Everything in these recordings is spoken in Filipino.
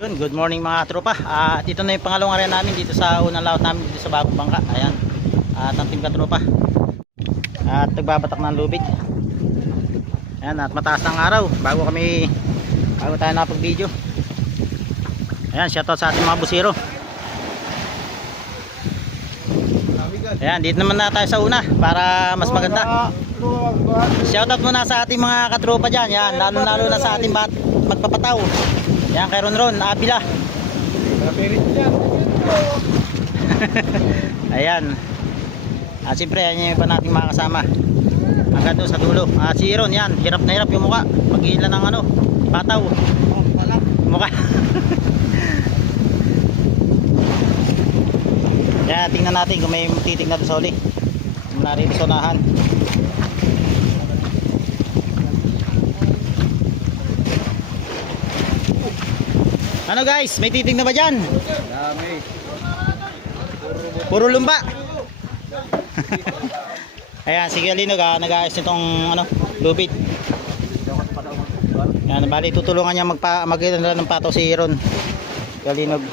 Yun, good morning mga tropa. At ito na yung pangalawang area namin dito sa unang laot namin dito sa Bagong Bangka. Ayan. At ang team katropa. At nagbabatak ng lubid. Ayan, at mataas ng araw bago tayo napag-video. Ayan, shoutout sa ating mga busiro. Ayan, dito naman na tayo sa una para mas maganda. Shoutout muna sa ating mga katropa dyan. Yan, lalo na sa ating magpapataw. Yan kay Ron Abila. Ayan. At siyempre yan yung iba nating mga kasama hanggang doon sa dulo. Si Ron yan, hirap na hirap yung mukha pag-ilan ng pataw mukha. Kaya tingnan natin kung may titig na doon sa uli muna rin sa unahan. Ano guys, may titig na ba dyan? Dami. Puro lumba. Ayan, sige Linog nag-aayos nitong lubid. Ayan, bali tutulungan niya mag-ila ng pataw si Ron Linog.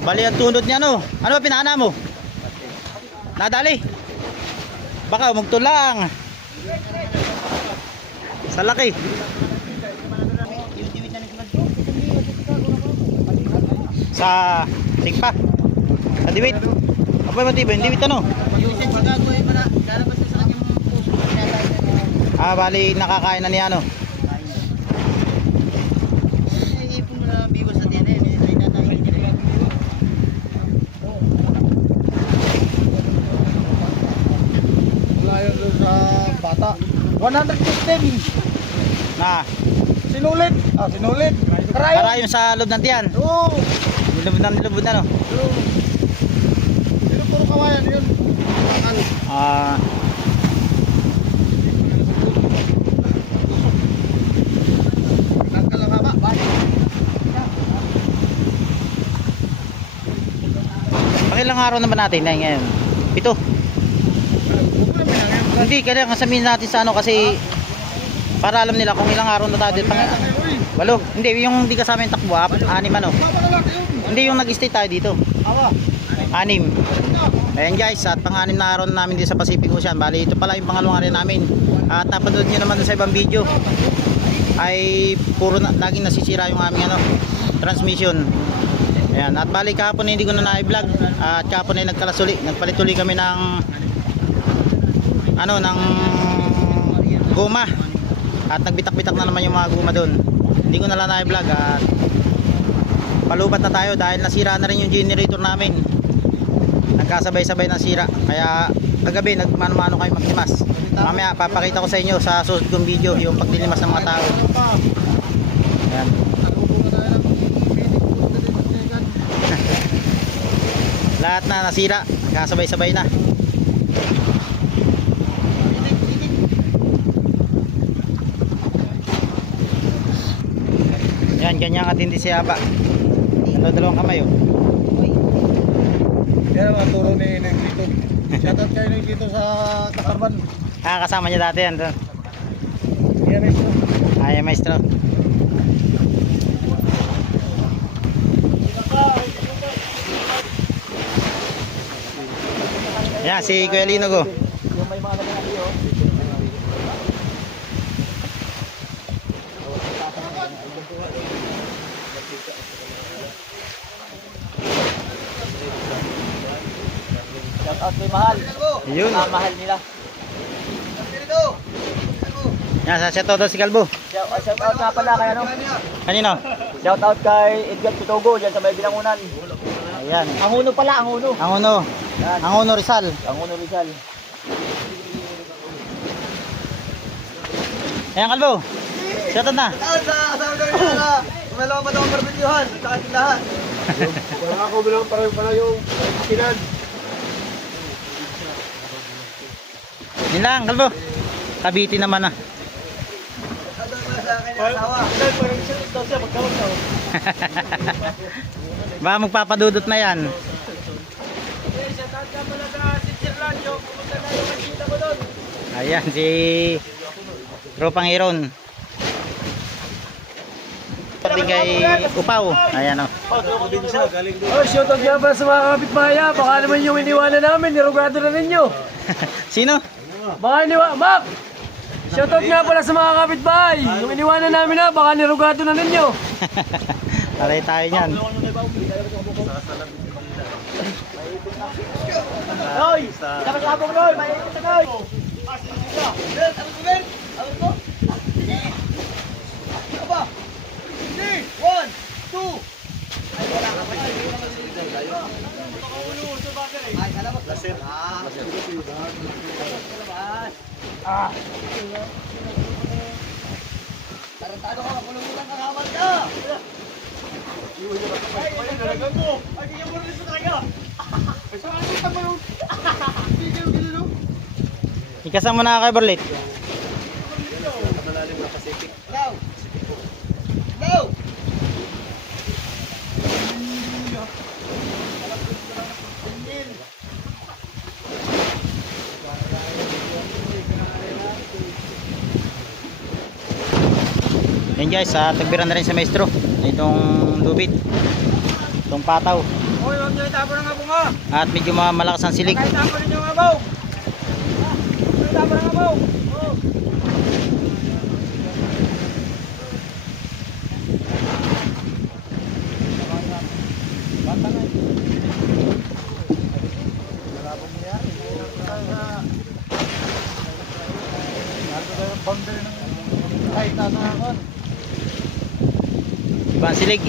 Bali ang tunod niya ano ba pinana mo? Nadali? Baka magtulang sa laki. Sa tingpa. Sa diwit. Apa mo tiba? Diwit ano? Bali nakakain na niya ano. Wala yun doon sa bata. 115 Na sinulit. Sinulit. karayon sa loob ng tiyan. Oo. Lubod na no. Sino puro kawayan yun? Nagkalangaba. Pakilang araw naman natin na ngayon? 7. Hindi kaya kasabihin natin sa kasi para alam nila kung ilang araw na tayo dito. 8. Hindi yung hindi kasama yung takbo, 6 Hindi yung nag-stay tayo dito. 6. Ayan guys, at pang-6 na araw na namin dito sa Pacific Ocean. Bali ito pala yung pangalawang araw namin. At napanood nyo naman sa ibang video ay puro laging nasisira yung aming transmission. Ayan, at bali kahapon hindi ko na na-vlog. At kahapon ay nagkalasuli. Nagpalit uli kami ng ng goma. At nagbitak-bitak na naman yung mga guma doon. Hindi ko na lang na-vlog at palubat na tayo dahil nasira na rin yung generator namin. Nagkasabay-sabay ng sira. Kaya kagabi nagmano-mano kayo maglimas. Mamaya papakita ko sa inyo sa susunod kong video yung paglilimas ng mga tao. Ayan. Lahat na nasira. Nagkasabay-sabay na. Yan, ganyan katindi si Aba. Dalawang kamay Yan ang turo ni Negrito. Shoutout kayo Negrito sa Takarban. Kasama niya dati yan. Yan ito. Maestro. Yan, si Kuya Linog Yung may mga naging shoutout kay Mahal. Yun. Mahal nila. Yan, sa shoutout si Kalbo. Shoutout nga pala kay Kanino? Shoutout kay Edgar Pitogo dyan sa may Bilangunan. Ayan. Ang uno pala, ang uno. Yan. Ang uno Rizal. Ang uno Rizal. Ayan Kalbo. Shoutout na. Sa asawa kami na kumalawa pa daw ang barbecuehan sa katindahan. Wala ako bilang pala yung kinan. Yun lang Kalbo. Kabiti naman Baka magpapadudot na yan. Ayan si Tropang Iron. Pati kay Upaw. Ayan o. Oh, shoutout nga pala sa mga kapitbahay. Baka naman yung iniwanan namin, nirugado na ninyo. Sino? Baka Mac! Shoutout nga pala sa mga kapitbahay. Yung iniwanan namin na, baka nirugado na ninyo. Taray tayo niyan. Hoy! Dapat sabong Roy! May ikot na Roy! Tarantado ka, kulungan ka, kamal ka! Ay, nalagyan mo! Ay, bigyan mo rin sa talaga! Ay, saan ang kita mo yung... Bigyan mo gililo? Ikasama na kay Berlit. Hello! Hello! Yan guys, tagbiran na rin sa maestro. Itong lubid. Itong pataw. Hoy, huwag niyo itapon ang abo mo! At medyo malakas ang silig. Kahit tapon ninyo ang abo! Itapon ang abo! Iba ang silig.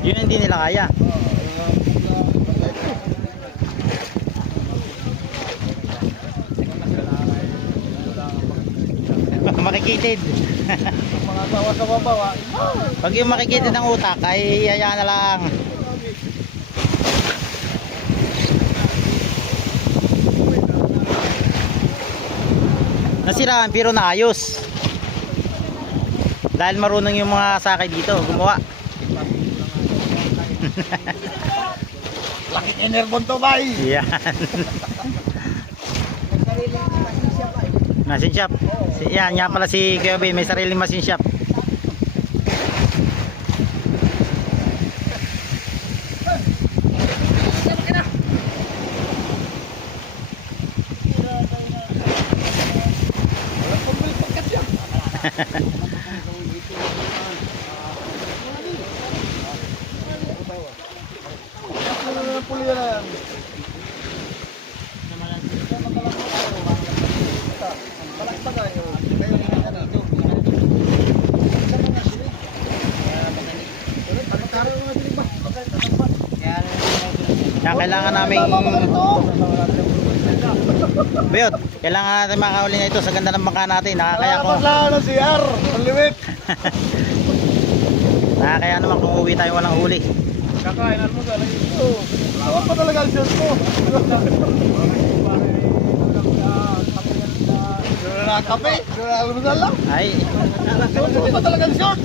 Yun hindi nila kaya. Makikitid. Mga tawa sa babaw, Pag yung makikitid ang utak ay hayaan na lang. Nasiraan pero naayos. Dahil marunong yung mga sakay dito gumawa. Lakit enerbon to, bay! Yan. Machine shop. Yan, nga pala si Kuya Ben, may sariling machine shop. Yan, kailangan naming Bayot, kailangan natin makahuli na ito sa ganda ng bangka natin. Nakakaya ko. Ano si R? Ang limit! Nakakaya naman kung uwi tayo walang huli. Kakainan mo galing ito. Tawag pa talaga ang shirt mo. Doon na kape. Doon na almusal lang. Ay. Tawag pa talaga ang shirt.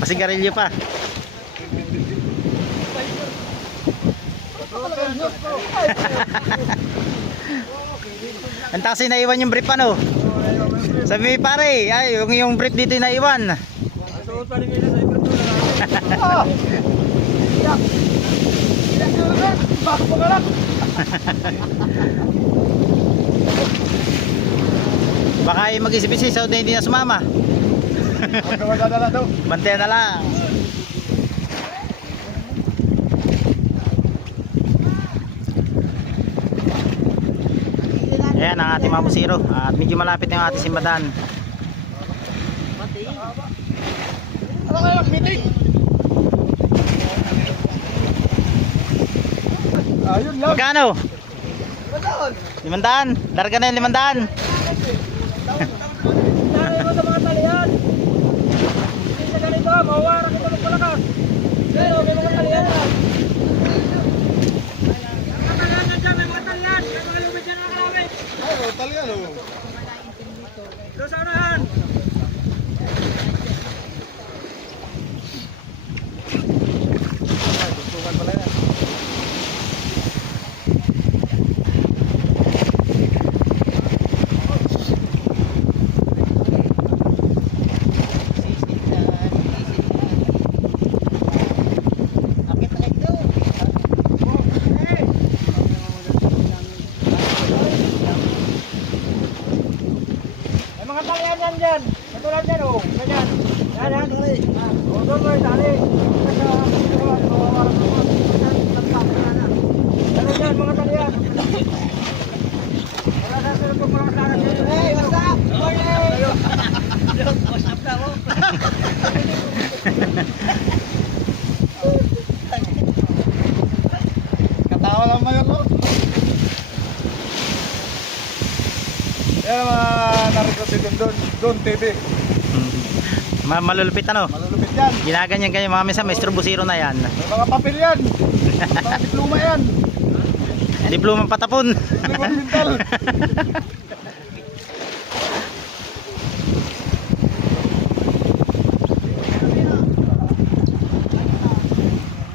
Pasigarilyo pa. Ang taksi na iwan yung brief ano. Sabi mo pare, ay yung brief dito na iwan. Suot pa rin nila sa ibrito na lang. Iyak! Iyak nyo na lang! Baka mo ka lang! Baka mag-isip-isip sa hindi na sumama. Huwag ka magdadala daw. Bantayan na lang. Ayan ang ating mga busiro. At medyo malapit na yung ating simbahan. Ano kayo? Meeting! Ayun lang! Magkano? Magkano? 500. Darga na yung 500. Dahil mo sa mga talihan! Hindi siya ganito, mawawarak ito ng palakas! Pero may mga talihan na! Katawa lang mga no? Yan ang mga narito si Don TV. Malulupit ano? Malulupit yan. Ginaganyan kayo mga mesa, maestro busiro na yan. May mga papel yan. Mga diploma yan. Diploma patapon. Diploma mental.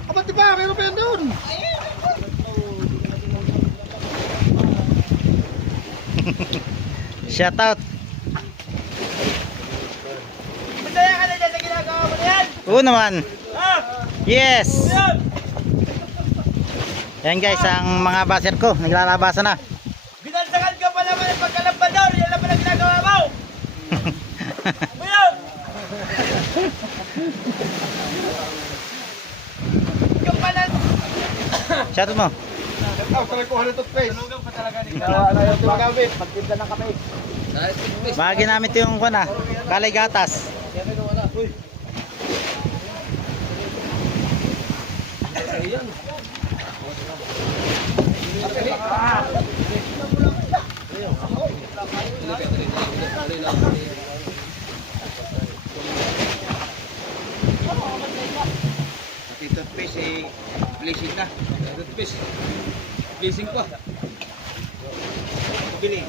Aba diba? Meron pa yan doon. Shout out. Masaya ka na dyan sa ginagawa mo na yan. Oo naman. Ha? Yes. Yan. Yan guys, ang mga baser ko, naglalabasan na. Binansagan ka pa naman yung pagkalambador. Yan lang pala ginagawa mo. Ngayon. Ikaw pala. Shout out mo. Ikaw, talagang kuha ng toothpaste. Tulugan pa talaga ni Ikaw. Magtinda ng kape. Bahagi namin ito yung kuna, kalay gatas. Toothpaste eh, blessing na. Toothpaste. Blessing pa. Bili.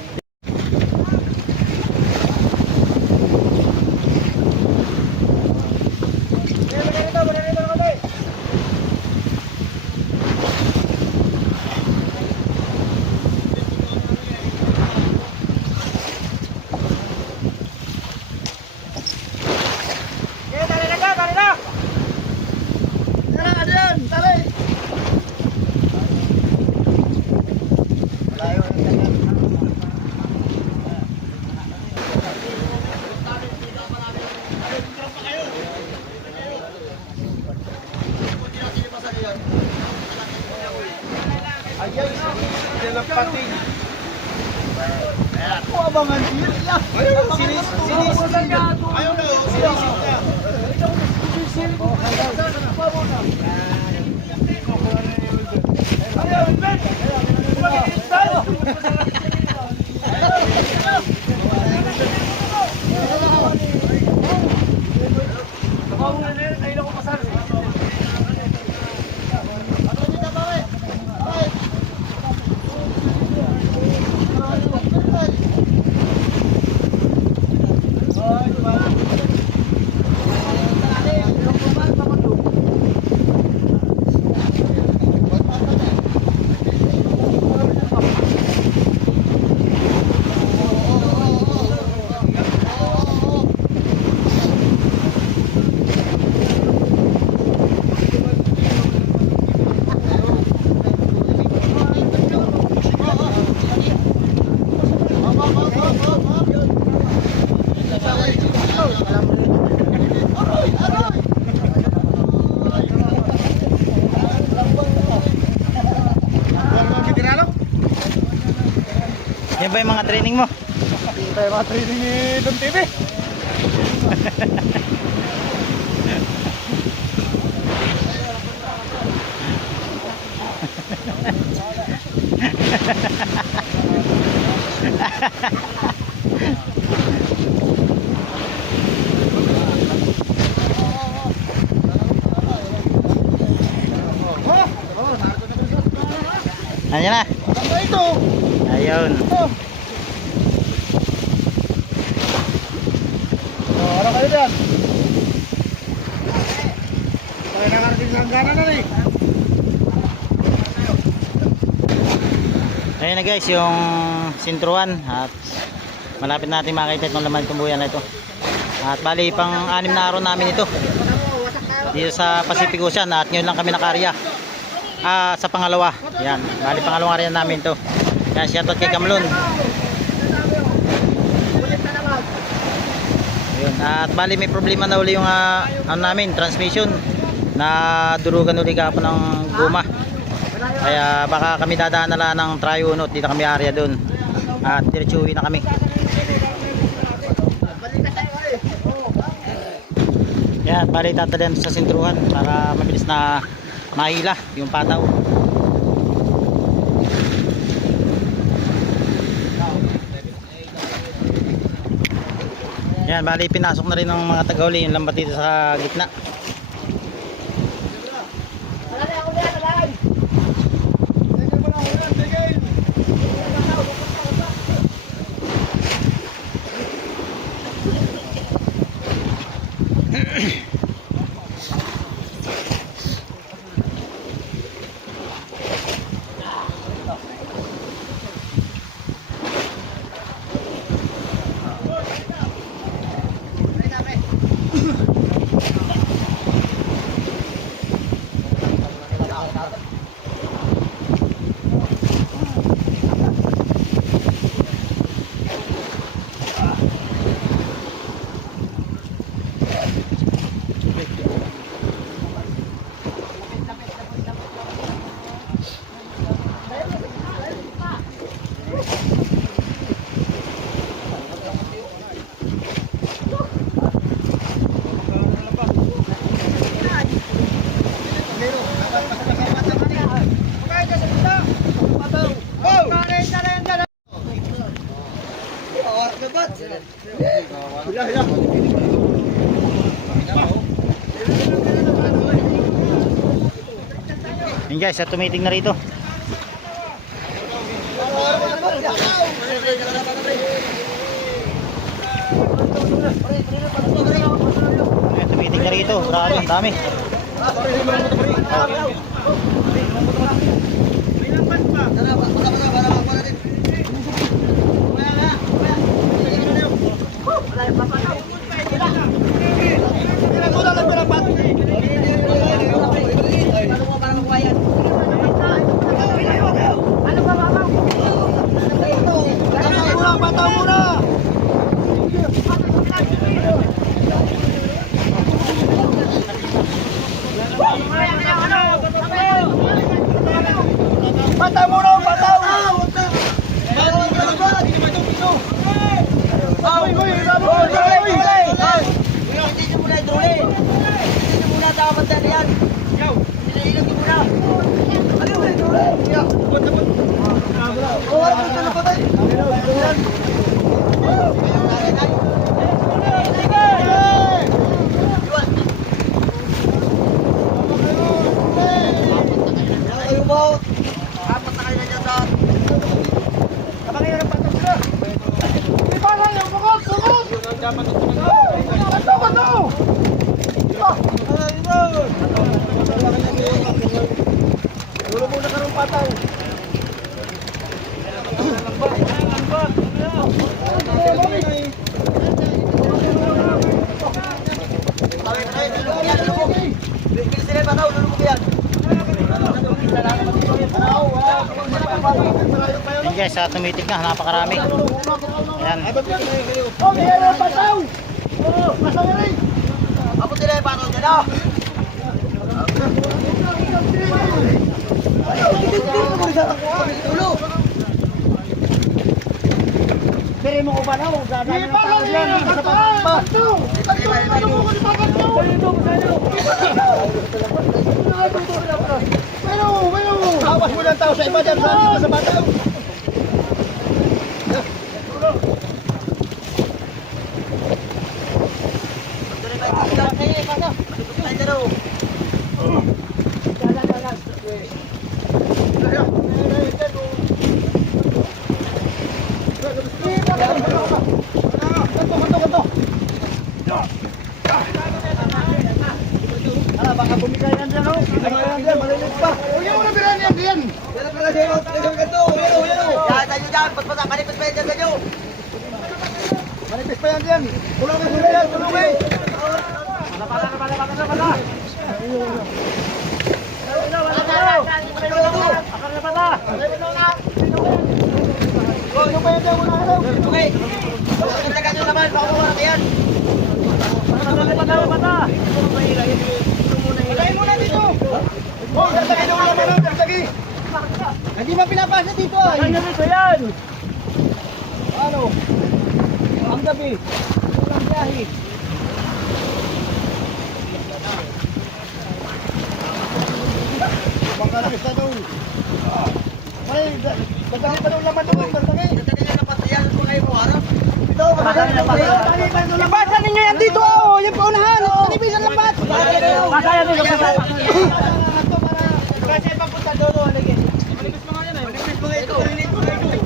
Ayan, silang pating. Ako abangan siya. Ayaw na, sinisit niya. Yan ba yung mga training mo? Ito yung mga training ni Don TV. Ayan na. Ano ito? Ayun. Ano kayo dyan? Tayo nakarating langgana na eh. Ayun na guys, yung sintruan at malapit natin makita itong laman tumbuyan na ito. At bali pang 6 na araw namin ito dito sa Pacific Ocean at ngayon lang kami nakarya. Sa pangalawa. Yan, bali pangalawang area namin to. Yan, shoutout kay Kamlon. Ayun. At bali may problema na uli yung ano namin, transmission. Na durugan uli kapon ng guma. Kaya baka kami dadaan na lang ng Triunot, dito kami area doon. At diretso uwi na kami. Yan, bali tatalian sa sintruhan para mabilis na mahila yung pataw. Yan, bali pinasok na rin ng mga taga-uli yung lambat dito sa gitna. Yun guys, at tumiting na rito. Ayan, tumiting na rito. Grabe, ang dami. Patay mo na, patay! Ulo muna ka rin patay. Yun guys, tumitik na, napakarami. Ayan. Ako sila yung paano dyan ah! Bere mo ko ba na? Di ba lang yan? Awas mo ng tao sa iba dyan sa bataw. Baka bumikayan dyan o. Bumikayan dyan, malilit pa. Uyan mo na biran yan, diyan. Yan na pala sa'yo. Uyan o. Yan tayo dyan. Patpata, kanipis pa yan dyan sa'yo. Kanipis pa yan dyan. Tulong yan, tulong yan. Napala. Okay. Tagal nyo naman, baka mawala yan. Patayin muna dito. Oh, dagdagi daw naman, dagdagi. Hindi man pinapasa dito ay. Ano dito yan? Ano? Ang gabi. Walang biyahe. Bangka na isa doon. Ay, dagdagi pa daw naman doon, dagdagi. Dagdagi na napatayan ko kayo mo harap. Ito, labasan ninyo yan dito, oh. Yung paunahan, oh. Tanibisan labat. Masaya dito, masaya. Kasi papunta doon, oh. Manipis mo nga yan, eh. Manipis mo nga ito. Manipis mo nga ito.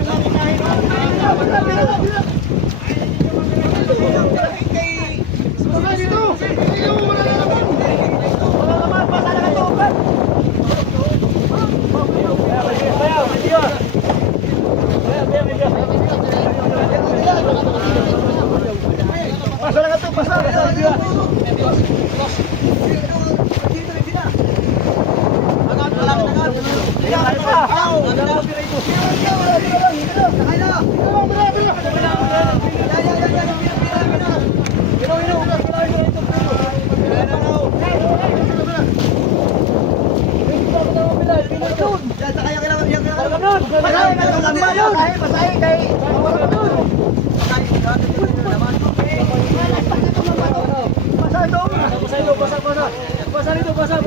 Pasal na ito, pasal.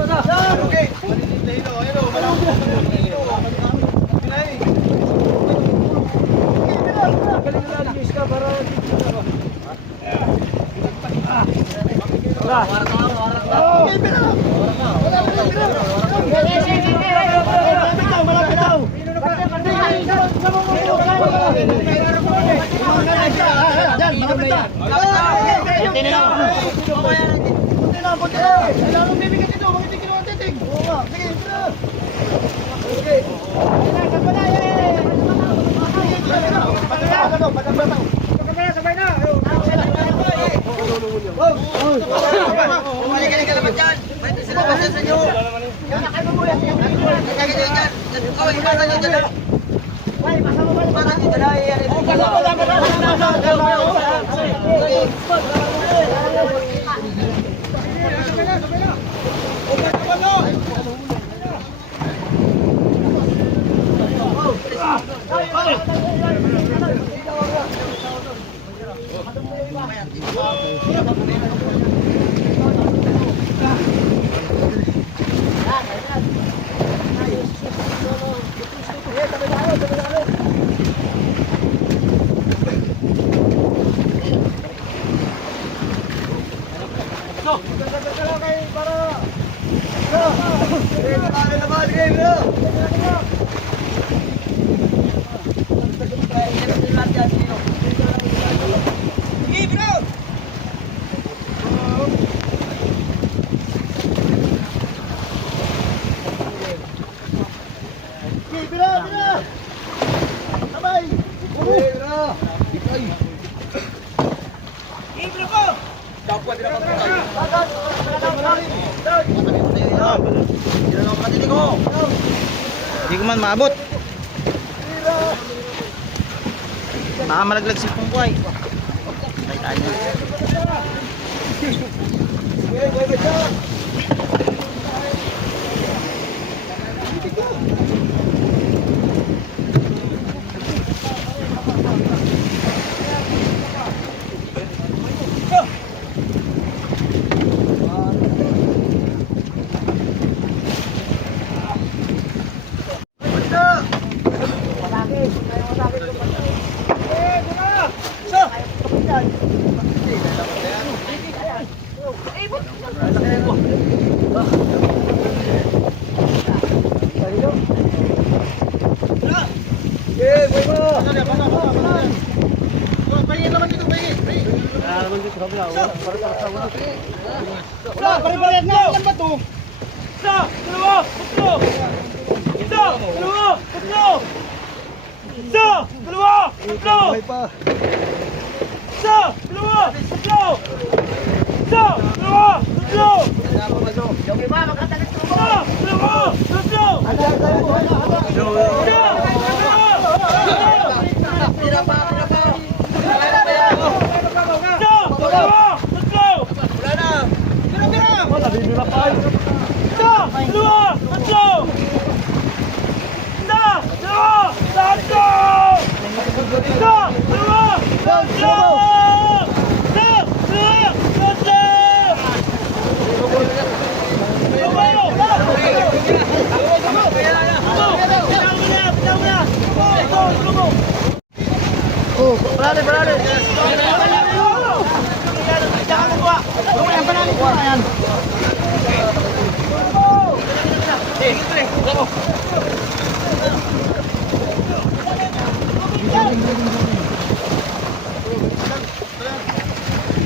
Hindi ko man maabot. Baka malaglag si Pungkway. May tayo. Pare-parehat na, yan ba to? Isa, dalawa, tatlo. Isa, dalawa, tatlo. Isa, dalawa, tatlo. Isa, dalawa, tatlo. Isa, dalawa, tatlo. Isa, dalawa, tatlo. Isa, dalawa, tatlo! Isa, dalawa, tatlo! Isa, dalawa, tatlo! Isa, dalawa, tatlo! Oh, parali. Ayan.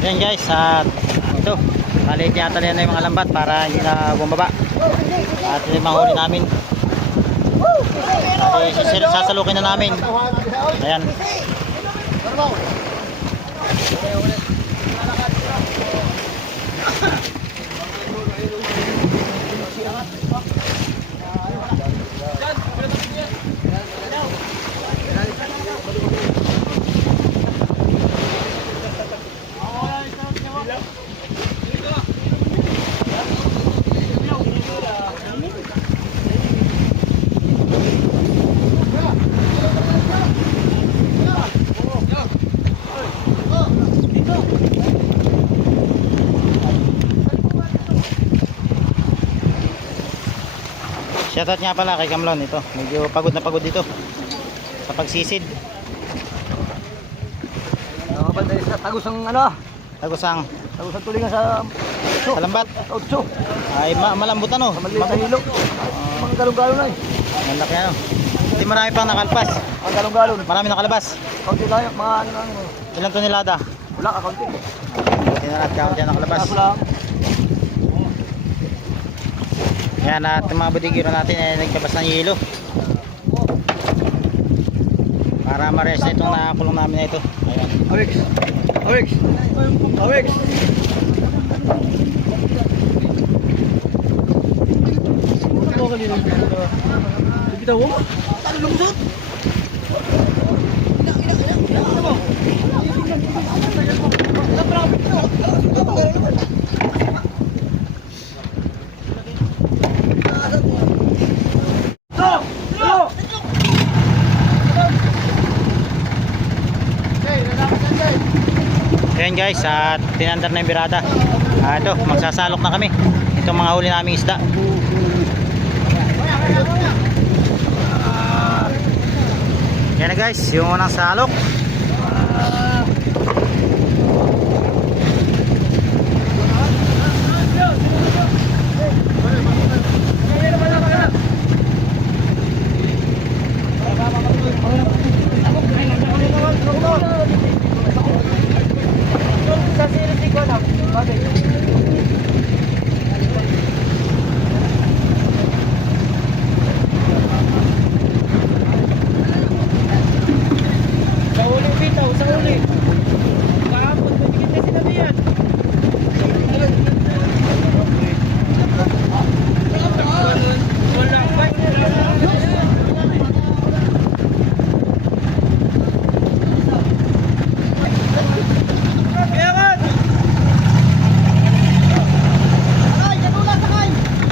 Yan guys, at ito, maliit yata na yung mga lambat para hindi na bumaba. At ito yung mga huli namin. At sasalukin na namin. Ayan. Shoutout nga pala kay Kamlon ito. Medyo pagod na pagod dito sa pagsisid. Nakabantay sa tagos ang ano? Tagusang Tagos ang tulingan sa kalambat. Otso. Ay malambot ano. Maliit na hilo. Mga galong-galong na eh. Malaki ano. Hindi marami pang nakalpas. Mga galong-galong. Marami nakalabas. Kaunti lang yung mga ano. Ilang tonelada? Wala ka kaunti. Hindi na count yan nakalabas. Kaso lang. Yan at yung mga budigiro natin ay nagtabas ng hilo. Para ma-rest na itong nakakulong namin na ito. Ayan. Awix. Kita mo? Ano lumusot? Ayan guys, at tinandar na yung birada. Ito, magsasalok na kami. Itong mga huli naming isda. Yan na guys, yung unang salok.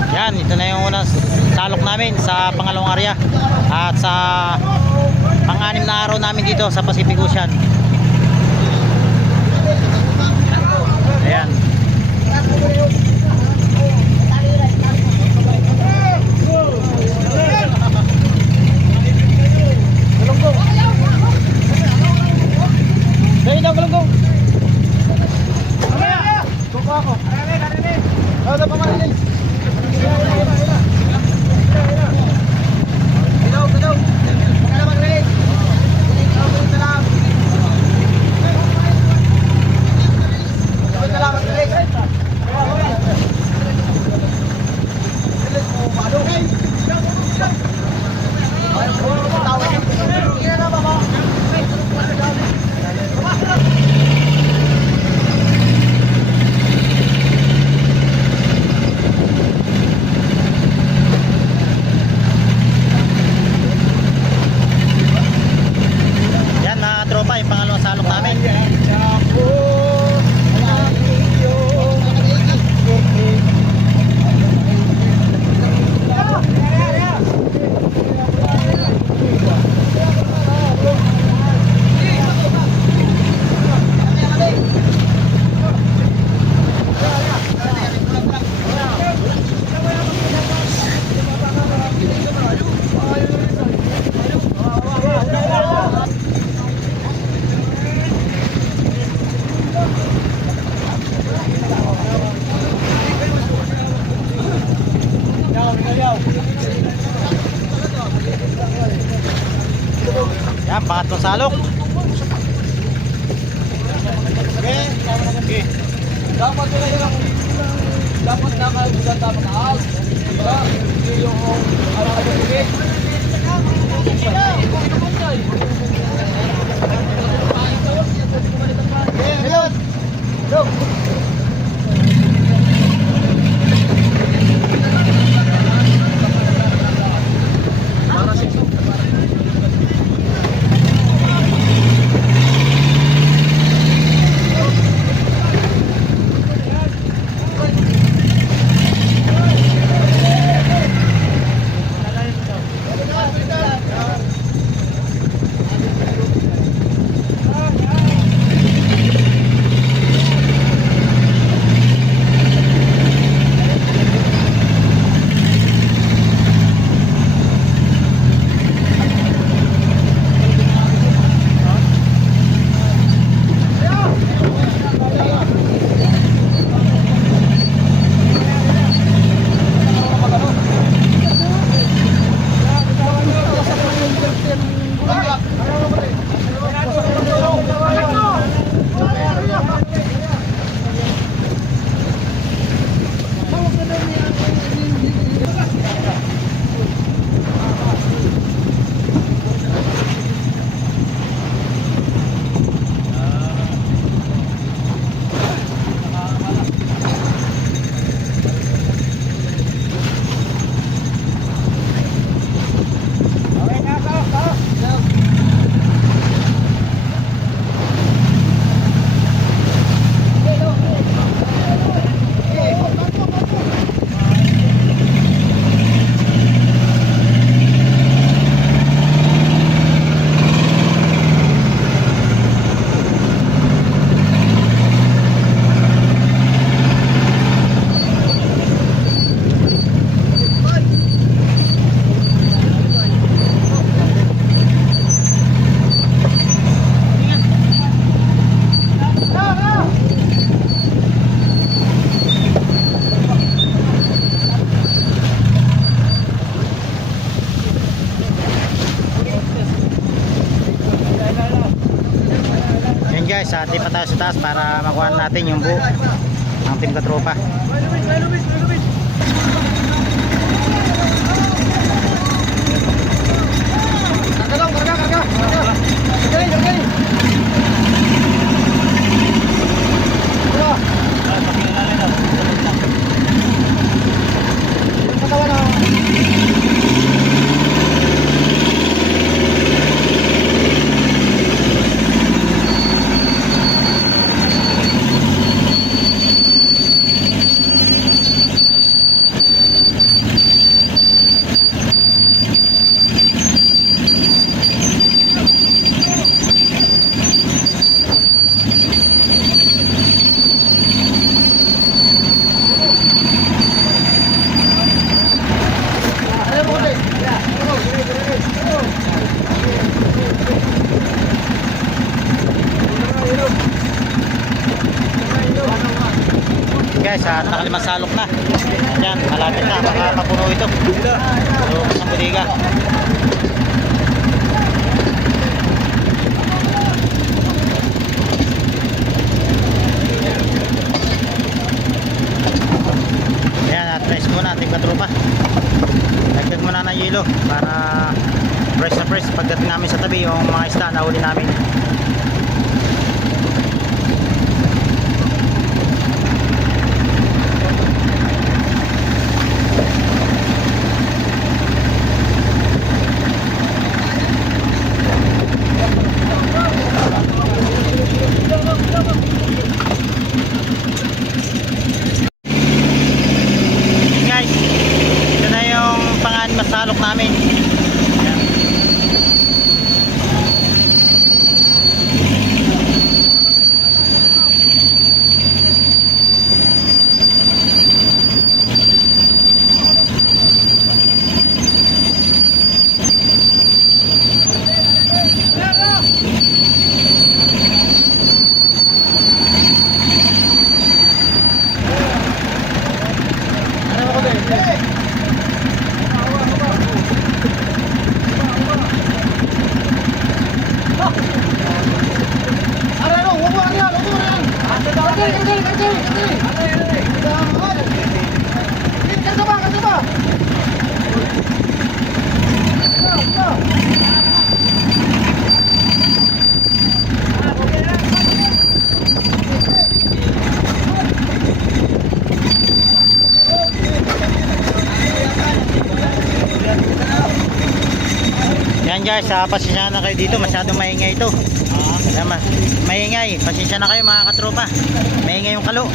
Yan, ito na yung unang salok namin sa pangalawang area at sa pang-anim na araw namin dito sa Pacific Ocean. Ayan. Dahil daw galunggong. Kukuha ako. Daw pa manilis. Bidaw. Magkala mag-release. Salam. Salam mag-release. tatlong salok. Dapat na lang. Dapat na kayo sa mataas. Diba? Hindi yung ano ka bubugin. Hello. Hello. Yan guys, atin pa tayo sa taas para makuha natin yung buo ng team katropa. Karga lang, karga. Karga. Guys, nakalimang salok na. Ayan, malapit na, makapapuno ito. Lubos ng budiga. Ayan, at-rest muna ating katropa. Lagdag muna ng yelo para fresh na fresh pagdating namin sa tabi yung mga isda na huli namin. Guys, ito na yung panganim na salok namin. Ayan. Ayan guys, pasensya na kayo dito, masyadong maingay ito. Ayan, maingay, pasensya na kayo mga katropa. Maingay yung kalo.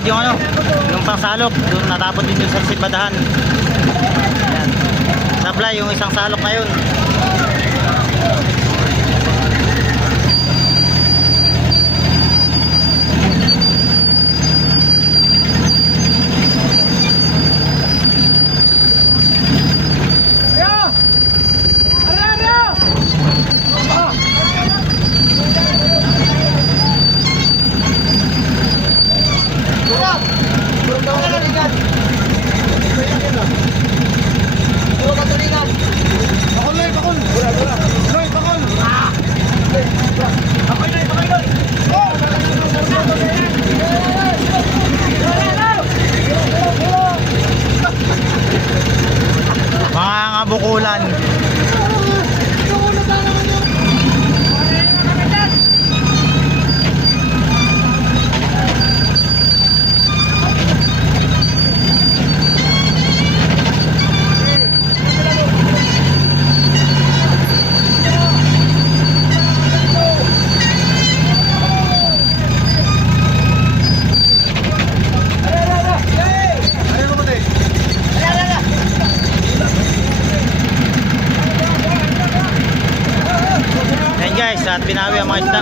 agad yung ano, yung pangsalok. Doon natapon din dun sa sibadahan. Ayan. Supply yung isang salok na yun. Mga ngabukulan. Ayan guys, at binawi ang mga isda.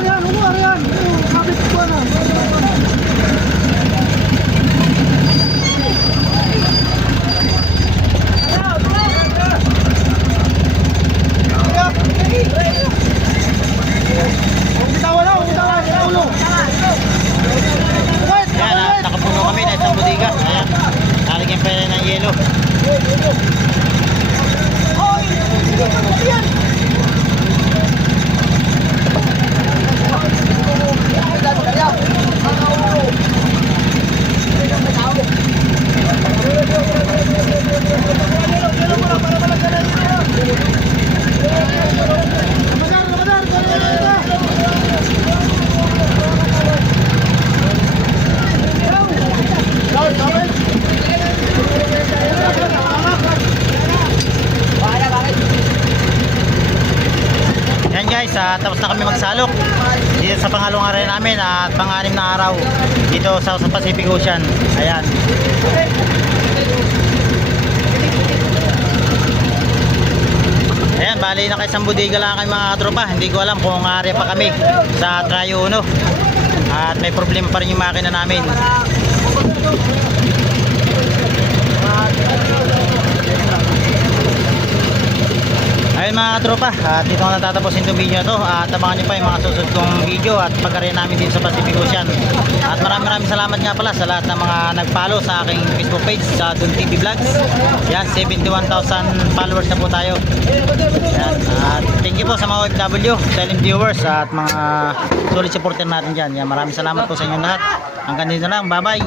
Ayan, at nakapuno kami na isang bodega. Ayan, lalagyan pa rin ng yelo. Yan guys, tapos na kami magsalok dito sa pangalawang araw namin at pang-anim na araw dito sa Pacific Ocean. Ayan. Ayan, bali na isang bodega lang kay mga tropa. Hindi ko alam kung area pa kami sa Trio 1 at may problema pa rin yung makina namin. Ayun mga tropa, at dito ko natatapos itong video to. At abangan nyo pa yung mga susunod kong video at pagkarin namin din sa Pacific Ocean. At maraming salamat nga pala sa lahat ng mga nag-follow sa aking Facebook page sa Don TV Vlogs. Yan, 71,000 followers na po tayo. Yan, at thank you po sa mga OFW, televiewers at mga solid supporter natin dyan. Yan, maraming salamat po sa inyo lahat. Hanggang dito lang, bye bye.